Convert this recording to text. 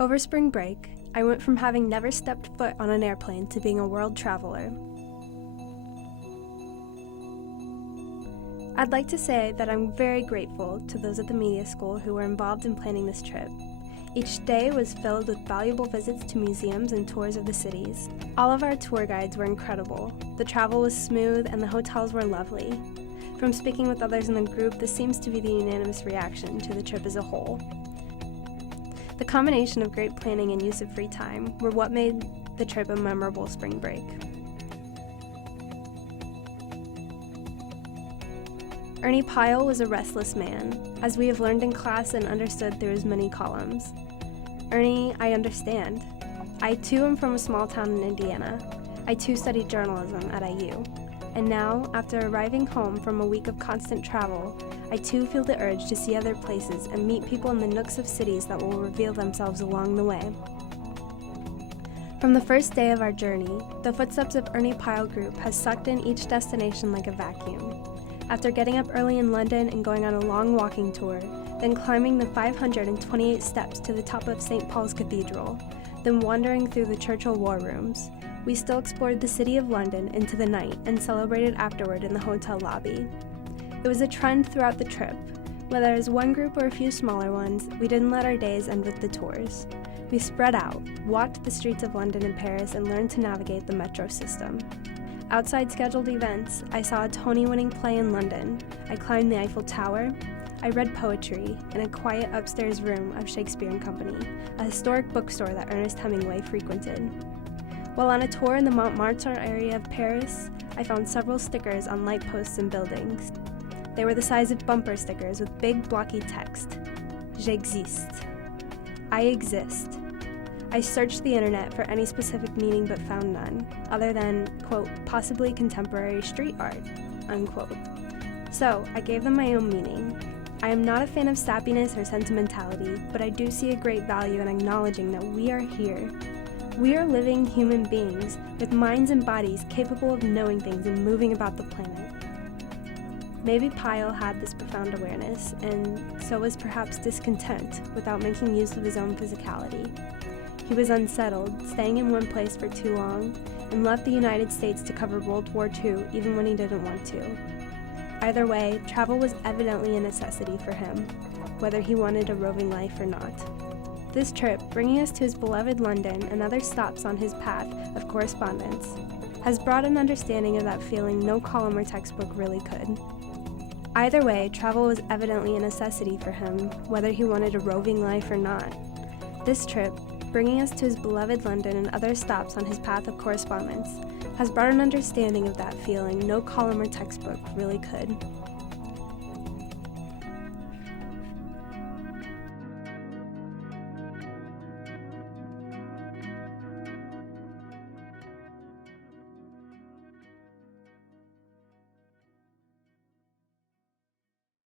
Over spring break, I went from having never stepped foot on an airplane to being a world traveler. I'd like to say that I'm very grateful to those at the media school who were involved in planning this trip. Each day was filled with valuable visits to museums and tours of the cities. All of our tour guides were incredible. The travel was smooth and the hotels were lovely. From speaking with others in the group, this seems to be the unanimous reaction to the trip as a whole. The combination of great planning and use of free time were what made the trip a memorable spring break. Ernie Pyle was a restless man, as we have learned in class and understood through his many columns. Ernie, I understand. I too am from a small town in Indiana. I too studied journalism at IU. And now, after arriving home from a week of constant travel, I too feel the urge to see other places and meet people in the nooks of cities that will reveal themselves along the way. From the first day of our journey, the footsteps of Ernie Pyle Group has sucked in each destination like a vacuum. After getting up early in London and going on a long walking tour, then climbing the 528 steps to the top of St. Paul's Cathedral, then wandering through the Churchill War Rooms, we still explored the city of London into the night and celebrated afterward in the hotel lobby. It was a trend throughout the trip. Whether as one group or a few smaller ones, we didn't let our days end with the tours. We spread out, walked the streets of London and Paris, and learned to navigate the metro system. Outside scheduled events, I saw a Tony-winning play in London, I climbed the Eiffel Tower, I read poetry in a quiet upstairs room of Shakespeare and Company, a historic bookstore that Ernest Hemingway frequented. While on a tour in the Montmartre area of Paris, I found several stickers on light posts and buildings. They were the size of bumper stickers with big blocky text. J'existe. I exist. I searched the internet for any specific meaning but found none, other than, quote, possibly contemporary street art, unquote. So I gave them my own meaning. I am not a fan of sappiness or sentimentality, but I do see a great value in acknowledging that we are here. We are living human beings with minds and bodies capable of knowing things and moving about the planet. Maybe Pyle had this profound awareness, and so was perhaps discontent without making use of his own physicality. He was unsettled, staying in one place for too long, and left the United States to cover World War II even when he didn't want to. Either way, travel was evidently a necessity for him, whether he wanted a roving life or not. This trip, bringing us to his beloved London and other stops on his path of correspondence, has brought an understanding of that feeling no column or textbook really could. Either way, travel was evidently a necessity for him, whether he wanted a roving life or not. This trip, bringing us to his beloved London and other stops on his path of correspondence, has brought an understanding of that feeling no column or textbook really could.